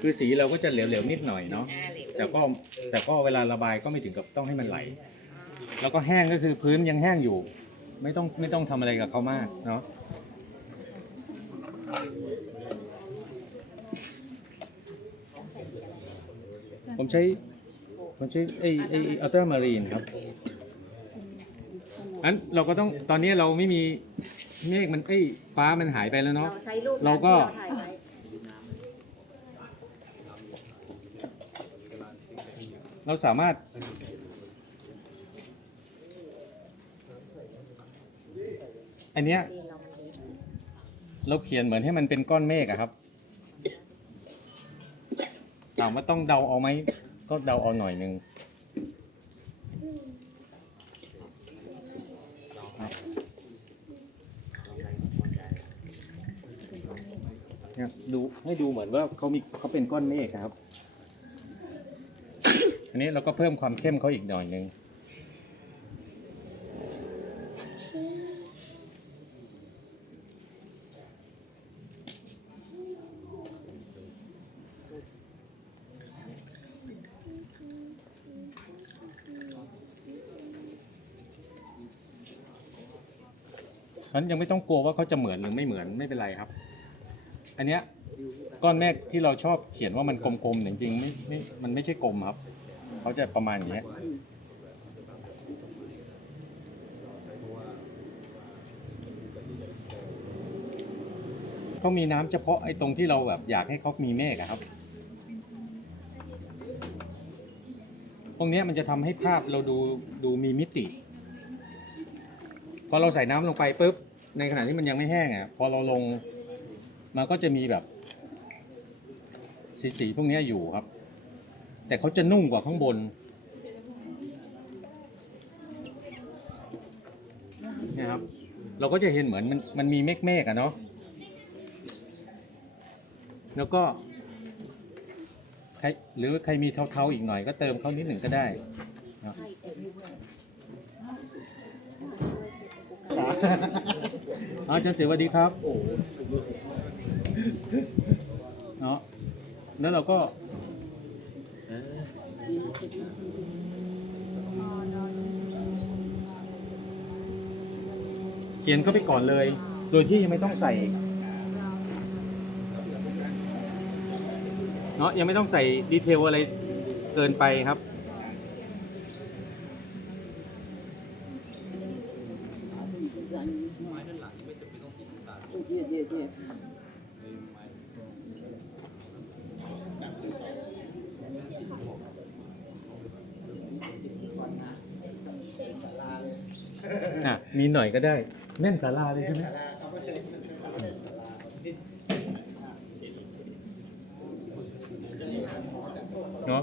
คือสีเราก็จะเหลวๆนิดหน่อยเนาะแต่ก็แต่ก็เวลาระบายก็ไม่ถึงกับต้องให้มันไหล แล้วก็แห้งก็คือพื้นยังแห้งอยู่ ไม่ต้องไม่ต้องทำอะไรกับเขามากเนาะผมใช้ผมใช้ไอไออัลตรามารีนครับอันเราก็ต้องตอนนี้เราไม่มีเมฆมันไอยฟ้ามันหายไปแล้วเนาะ เราใช้รูปเราก็ ที่ถ่ายไว้ เราสามารถ อันเนี้ยเราเขียนเหมือนให้มันเป็นก้อนเมฆอะครับ ถามว่าต้องเดาเอาไหม ก็เดาเอาหน่อยหนึ่งเนี่ยดูให้ดูเหมือนว่าเขามีเขาเป็นก้อนเมฆครับ อันนี้เราก็เพิ่มความเข้มเขาอีกหน่อยหนึ่งนั้นยังไม่ต้องกลัวว่าเขาจะเหมือนหรือไม่เหมือนไม่เป็นไรครับ อันเนี้ยก้อนเมฆที่เราชอบเขียนว่ามันกลมๆจริงๆไม่ไม่มันไม่ใช่กลมครับ เขาจะประมาณอย่างเงี้ยเขามีน้ำเฉพาะไอ้ตรงที่เราแบบอยากให้เขามีเมฆอะครับ ตรงเนี้ยมันจะทำให้ภาพเราดูดูมีมิติ พอเราใส่น้ำลงไปปุ๊บ ในขณะที่มันยังไม่แห้งอะพอเราลง มันก็จะมีแบบ สีสีๆพวกเนี้ยอยู่ครับ แต่เขาจะนุ่มกว่าข้างบนเนี่ยครับ เราก็จะเห็นเหมือนมันมันมีเมฆเมฆๆอะเนาะ แล้วก็ใครหรือใครมีเทาๆอีกหน่อยก็เติมเขานิดหนึ่งก็ได้อาจารย์เสวัสดีครับเนาะแล้วเราก็ เขียนเข้าไปก่อนเลย โดยที่ยังไม่ต้องใส่เนาะยังไม่ต้องใส่ดีเทลอะไรเกินไปครับ อะมีหน่อยก็ได้แม่นสาราเลยใช่ไหมเนาะ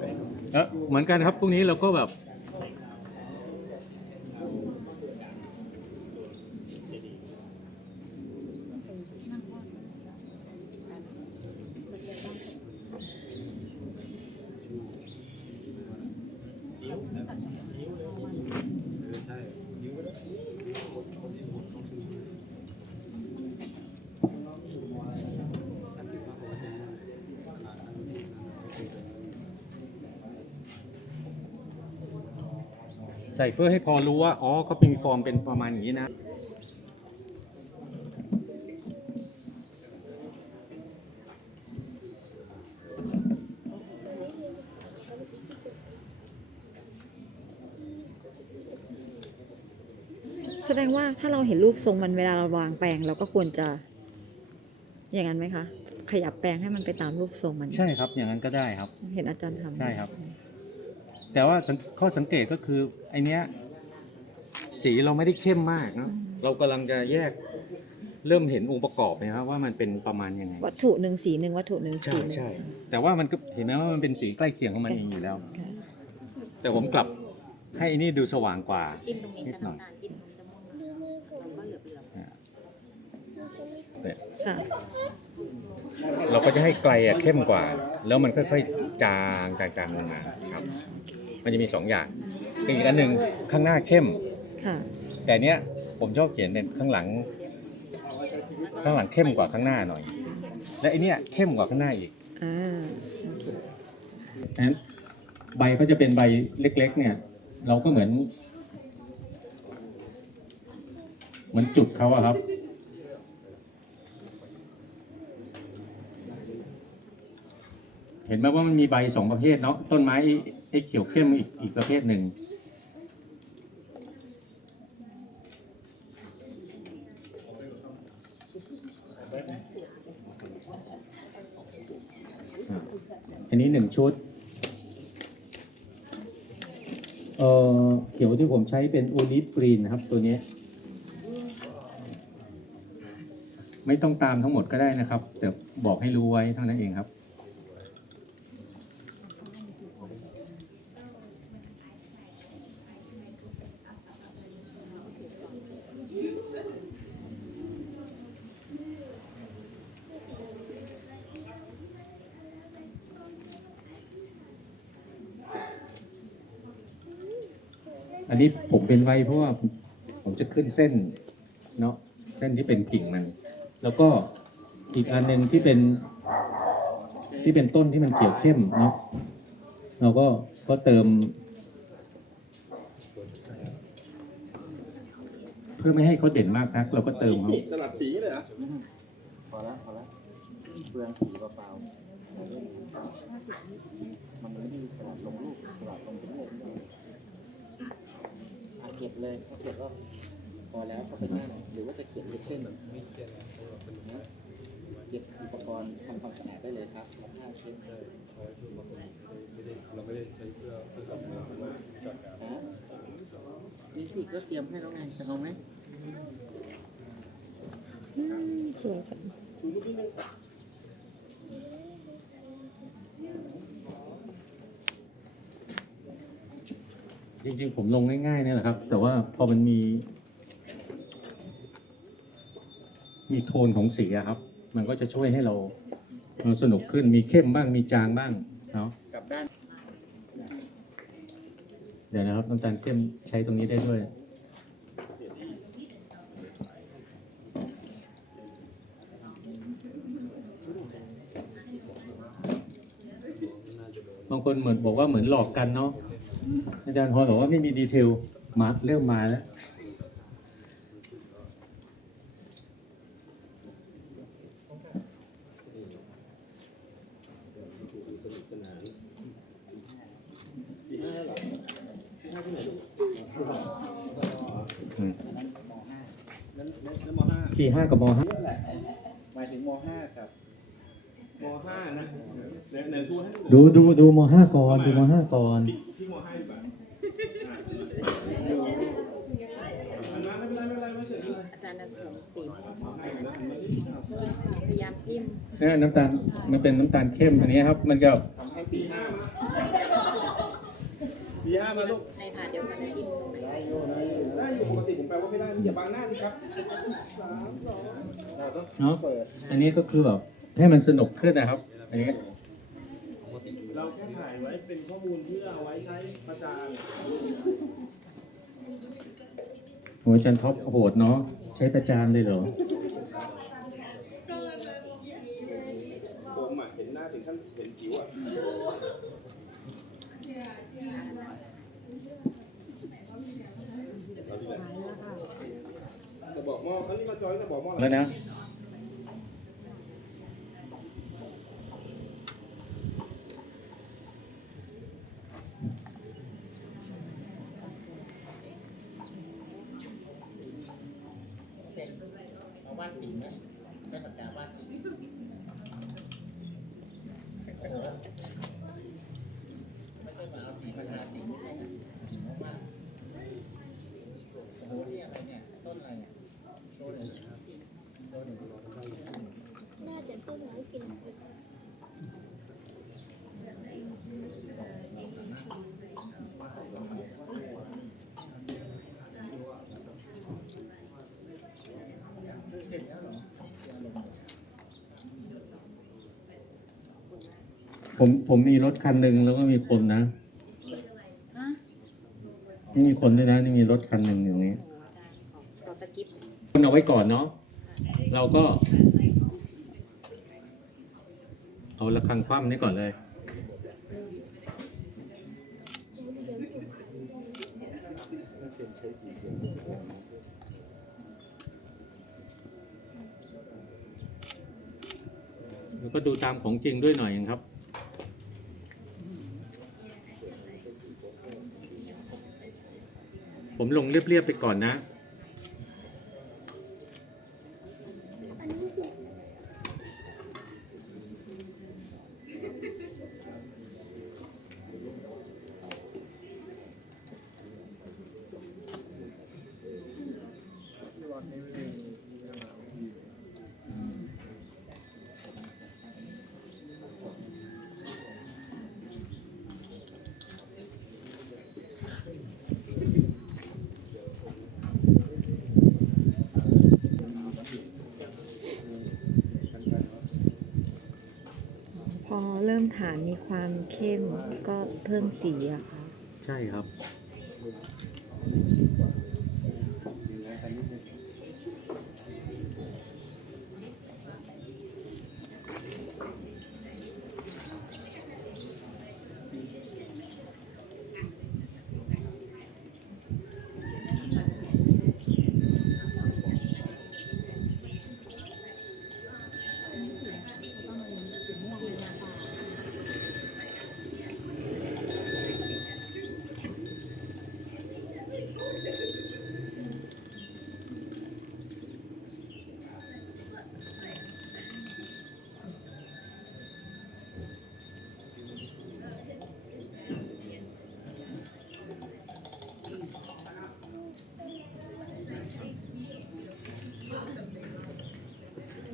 เออเหมือนกันครับพรุ่งนี้เราก็แบบ ใส่เพื่อให้พอรู้ว่า อ๋อเขาเป็นฟอร์มเป็นประมาณอย่างนี้นะ แสดงว่าถ้าเราเห็นรูปทรงมันเวลาเราวางแปลงเราก็ควรจะ อย่างนั้นไหมคะ ขยับแปลงให้มันไปตามรูปทรงมัน ใช่ครับ อย่างนั้นก็ได้ครับ เห็นอาจารย์ทำ ใช่ครับ แต่ว่าสังข้อสังเกตก็คือไอเนี้ยสีเราไม่ได้เข้มมากนะเรากำลังจะแยกเริ่มเห็นองค์ประกอบนะครับว่ามันเป็นประมาณยังไง วัตถุหนึ่งสีหนึ่งวัตถุหนึ่งใช่สีหนึ่งใช่แต่ว่ามันก็เห็นไหมว่ามันเป็นสีใกล้เคียงของมันเองอยู่แล้ว ค่ะแต่ผมกลับให้อันนี้ดูสว่างกว่า จิ้มตรงนี้นิดจะหน่อย น้ำตาลจิ้มตรงจมูกมันก็เหลือบเหลือบแต่ค่ะ เราก็จะให้ไกลอะเข้มกว่า แล้วมันค่อยๆจางจางจางลงมาครับ มันจะมีสองอย่างอีกอันหนึ่งข้างหน้าเข้ม ค่ะแต่เนี้ยผมชอบเขียนเป็นข้างหลัง ข้างหลังเข้มกว่าข้างหน้าหน่อย และไอเนี้ยเข้มกว่าข้างหน้าอีกอ่าโอเคนั้นใบก็จะเป็นใบเล็ก ๆ เนี่ย เราก็เหมือน เหมือนจุดเขาอะครับ เห็นไหมว่ามันมีใบสองประเภทเนาะต้นไม้ไอ้เขียวเข้มอีกอีกประเภทหนึ่งอันนี้หนึ่งชุดเอ่อเขียวที่ผมใช้เป็นโอลิฟกรีนนะครับ ตัวนี้ไม่ต้องตามทั้งหมดก็ได้นะครับ แต่บอกให้รู้ไว้เท่านั้นเองครับ อันนี้ผมเป็นไว้เพราะว่าผมจะขึ้นเส้นเนาะเส้นที่เป็นกิ่งมัน แล้วก็อีกอันหนึ่งที่เป็นที่เป็นต้นที่มันเขียวเข้มเนาะเราก็ก็เติม เพื่อไม่ให้เขาเด่นมากนัก เราก็เติมเขาสลัดสีเลยเหรอพอแล้วพอแล้วเปลืองสีเปล่าๆมันไม่ได้สลับลงรูปสลับลงเป็นรูป ไม่ได้อะเก็บเลยเขาเก็บว่าพอแล้วเขาไปนั่งหรือว่าจะเขียนเป็นเส้นไม่เขียนนะเก็บอุปกรณ์ทำความสะอาดได้เลยครับเอาผ้าเช็ดเลยเราไม่ได้ใช้เพื่อเพื่อทำงานจัดการฮะมีสิก็เตรียมให้แล้วไงจะเอาไหมอืมสวยจัง จริงๆผมลงง่ายๆเนี่ยแหละครับ แต่ว่าพอมันมี มีโทนของสีอะครับ มันก็จะช่วยให้เราเราสนุกขึ้นมีเข้มบ้างมีจางบ้างเนาะกับด้านเดี๋ยวนะครับน้ำตาลเข้มใช้ตรงนี้ได้ด้วยบางคนเหมือนบอกว่าเหมือนหลอกกันเนาะ อาจารย์พรบอกว่าไม่มีดีเทลมาเริ่มมาแล้วอืมนั้นนั้นมห้าปีห้ากับมห้าหมายถึงม .5 ครับม ห้านะเดี๋ยวเดี๋ยวดูให้ดูดูดูมห้าก่อนดูมห้าก่อนที่มห้าดีกว่าอันนั้นไม่เป็นไรไม่เป็นไรไม่เสร็จเลยอาจารย์จะส่งสีพยายามจิ้มเนี่ยน้ำตาลมันเป็นน้ำตาลเข้มอันนี้ครับ มันก็ทำให้ปีห้าปีห้ามาลูกในถาดเดียวกันนะจิ้มตรงไหนได้โยได้อยู่ได้อยู่ปกติผมแปลว่าไม่ได้อย่าบังหน้าสิครับเราต้องเนาะเปิดอันนี้ก็คือแบบ ให้มันสนุกขึ้นนะครับอันนี้เราแค่ถ่ายไว้เป็นข้อมูลเพื่อเอาไว้ใช้ประจานโหอาจันท็อปโหดเนาะใช้ประจานเลยเหรอผมอะเห็นหน้าถึงขั้นเห็นผิวอะจะบอกหม้ออันนี้มาจอยจะบอกหม้ออะไรแล้วนะ เอาดสีไหมใช้ปากกาวาดสีไม่ใช่มาเอาสีมาทาสีไม่ใช่นะสีมากๆโอ้โหนี่อะไรเนี่ย ต้นอะไรเนี่ยโชว์หน่อยโชว์หน่อย เสร็จแล้วเหรอยังลง ผมผมมีรถคันหนึ่งแล้วก็มีคนนะฮะนี่มีคนด้วยนะนี่มีรถคันหนึ่งอยู่ตรงนี้ขอตะกิบคนเอาไว้ก่อนเนาะเราก็ เอาระฆังคว่ำนี่ก่อนเลย แล้วก็ดูตามของจริงด้วยหน่อยครับ ผมลงเรียบๆไปก่อนนะ เริ่มฐานมีความเข้มก็เพิ่มสีอะค่ะ ใช่ครับ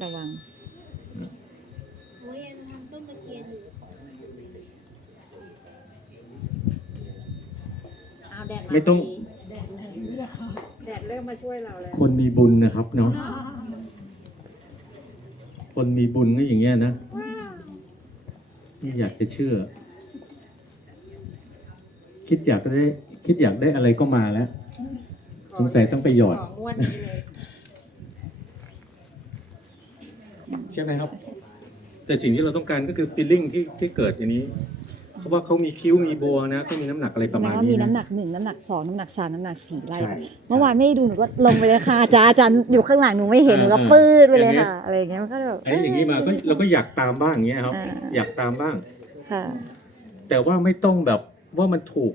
ระวังโอ้ยยังทำต้นตะเคียนอยู่เอาแดดาไม่ต้องแดดเริ่มมาช่วยเราแล้วคนมีบุญนะครับเนาะ คนมีบุญก็อย่างเงี้ยนะไม่อยากจะเชื่อ คิดอยากได้ คิดอยากได้อะไรก็มาแล้ว สงสัยต้องไปหยอด ของงวดนี้เลย ช่ไหมครับ แต่สิ่งที่เราต้องการก็คือ feeling ที่ที่เกิดอย่างนี้เพราะว่าเขามีคิ้วมีบัวนะก็มีน้ำหนักอะไรประมาณแล้วก็นี้มีน้ำหนะ นักหนึ่งน้ำหนักสองน้ำหนักสามน้ำหนักสี่ไล่ใช่ไปเมื่อวานไม่ได้ดูหนูก็ลงไปเลยค่ะอาจารย์อาจารย์อยู่ข้างหลังหนูไม่เห็นหนูก็อ่าปื้ดไปเลยอย่างนี้ ค่ะอะไรอย่างเงี้ยมันก็แบบ ไอ้อย่างนี้มาก็เราก็อยากตามบ้างอย่างเงี้ยครับ อ่า อยากตามบ้าง ค่ะแต่ว่าไม่ต้องแบบว่ามันถูก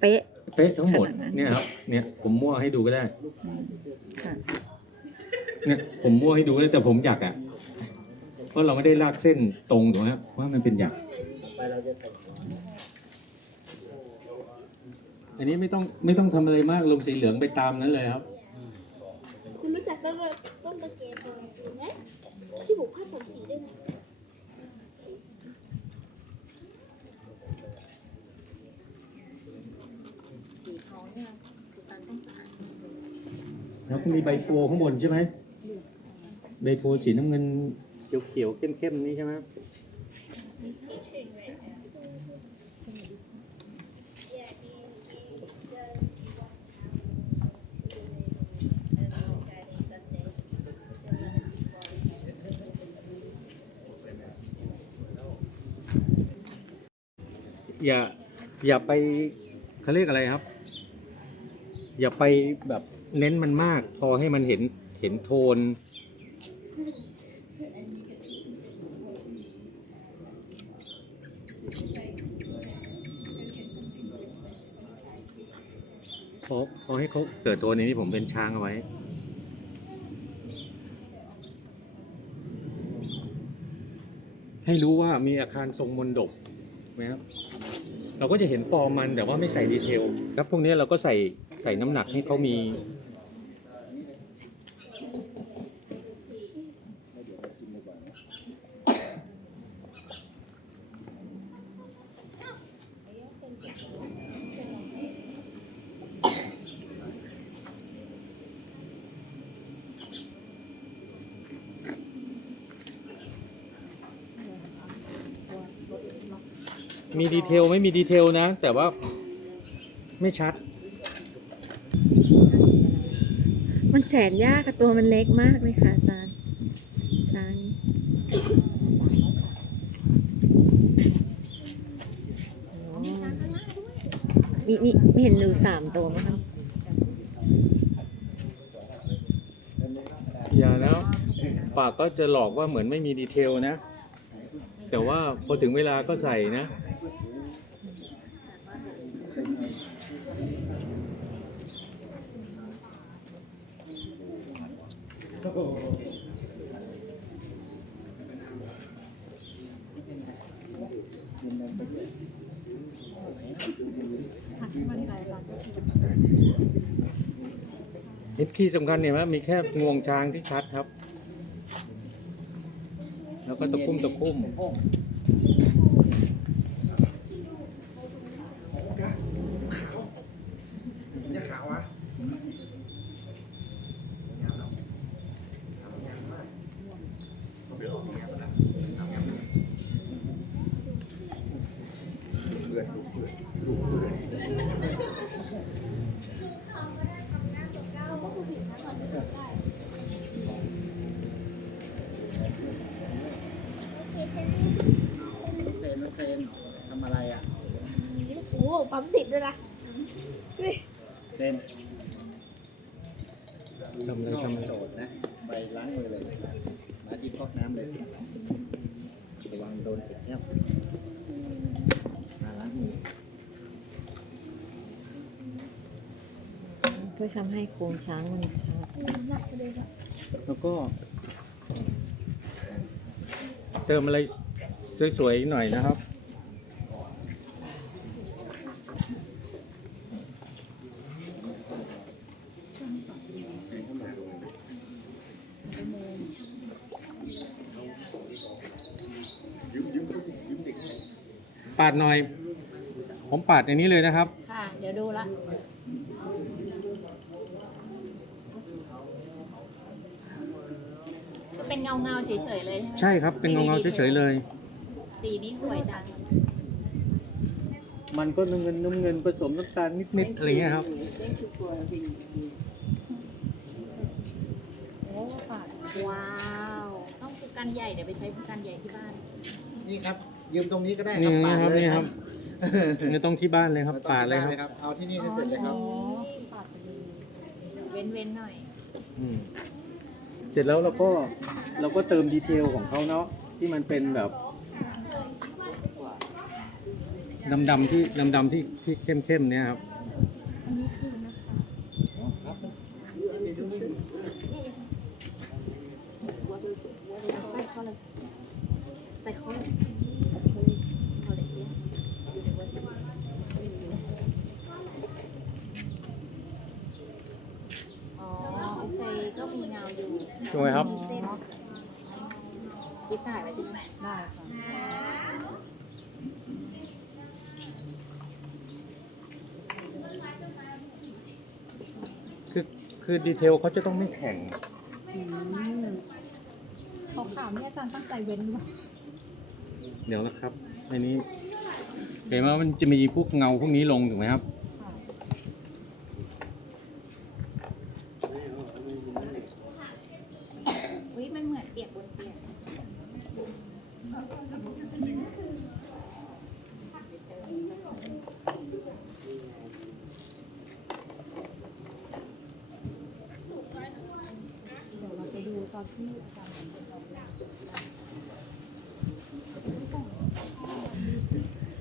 เป๊ะ เป๊ะทั้งหมดขนาดนั้น เนี่ยครับเนี่ยผมมั่วให้ดูก็ได้ค่ะเนี่ยผมมั่วให้ดูก็ได้แต่ผมอยากอะ เพราะเราไม่ได้ลากเส้นตรงถูกไหมครับว่ามันเป็นหยักไปเราจะใส่ของอันนี้ไม่ต้องไม่ต้องทำอะไรมากลงสีเหลืองไปตามนั้นเลยครับ คุณรู้จักต้นต้นตะเคียนตรงไหมที่บุกผ้าสองสีได้ไหมสีทองเนี่ยคือการต้องการแล้วก็มีใบโพข้างบนใช่ไหมใบโพสีน้ำเงิน เขียวๆเข้มๆนี้ใช่ไหมอย่าอย่าไปเขาเรียกอะไรครับ อย่าไปแบบเน้นมันมาก พอให้มันเห็นเห็นโทน อพอให้เขาเกิดโทนในนี้ผมเป็นช้างเอาไว้ ให้รู้ว่ามีอาคารทรงมนดบนะครับเราก็จะเห็นฟอร์มมันแต่ว่าไม่ใส่ดีเทลครับพวกนี้เราก็ใส่ใส่น้ำหนักให้เขามี มีดีเทลไม่มีดีเทลนะ แต่ว่าไม่ชัด มันแสนยากกับตัวมันเล็กมากเลยค่ะอาจารย์ช้างมีมีมีเห็นหนูสามตัวไหมครับอย่าแล้วปากก็จะหลอกว่าเหมือนไม่มีดีเทลนะ แต่ว่าพอถึงเวลาก็ใส่นะ ที่สำคัญเนี่ยว่ามีแค่งวงช้างที่ชัดครับ แล้วก็ตะคุ่มตะคุ่มขาววะเบื่อดูเบื่อดูเบื่อ เซนเซนทำอะไรอะ โอ้โหปั๊มติดด้วยนะ เซน ทำอะไรทำอะไรโจทย์นะ ไปล้างมือเลย มาที่ก๊อกน้ำเลย ระวังโดนเศษแก้วมาล้างมือ เพื่อทำให้โครงช้างมันชัดแล้วก็ เติมอะไรสวยๆหน่อยนะครับ ปาดหน่อย ผมปาดอย่างนี้เลยนะครับ ค่ะ เดี๋ยวดูละเป็นเงาเงาๆเฉยๆเลยใช่ไหมใช่ครับ เป็นเงาๆเฉยๆเลย สีนี้สวยจังมันก็น้ำเงินน้ำเงินผสมน้ำตาลนิดๆอะไรเงี้ยครับ โอ้ปากว้าว ต้องผู้กันใหญ่ เดี๋ยวไปใช้ผู้กันใหญ่ที่บ้าน นี่ครับ ยืมตรงนี้ก็ได้คนี่รับปาดครับเลย นี่คครัรับบนี่ต้องที่บ้านเลยครับไม่ต้องปาดเลยที่ครับบ้นเอาที่นี่ให้เสร็จเลยครับ อ๋อปาดไปเลยเว้นเว้นๆหน่อย อืมเสร็จแล้วเราก็เราก็เติมดีเทลของเขาเนาะที่มันเป็นแบบดำๆที่ดำๆที่ที่เข้มๆเนี่ยครับใส่เข้าเลยใส่เข้าเลยเข้าเลยเชียอยู่ในเวอร์ชันอ๋อ โอเค ก็มีเงาอยู่ ถูกไหมครับ เส้น คิดถ่ายไว้ใช่ไหมได้ค่ะคือคือดีเทลเขาจะต้องไม่แข็งขาวๆนี่อาจารย์ตั้งใจเว้นหรือเปล่าเดี๋ยวนะครับอันนี้เห็นว่ามันจะมีพวกเงาพวกนี้ลงถูกไหมครับ อุ้ยมันเหมือนเปียกบนเปียก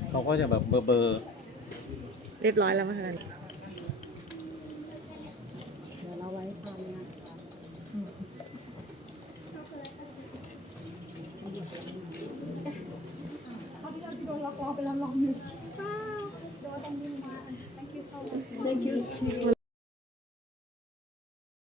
เขาก็จะแบบเบอร์เบอร์ เรียบร้อยแล้วมั้งคะ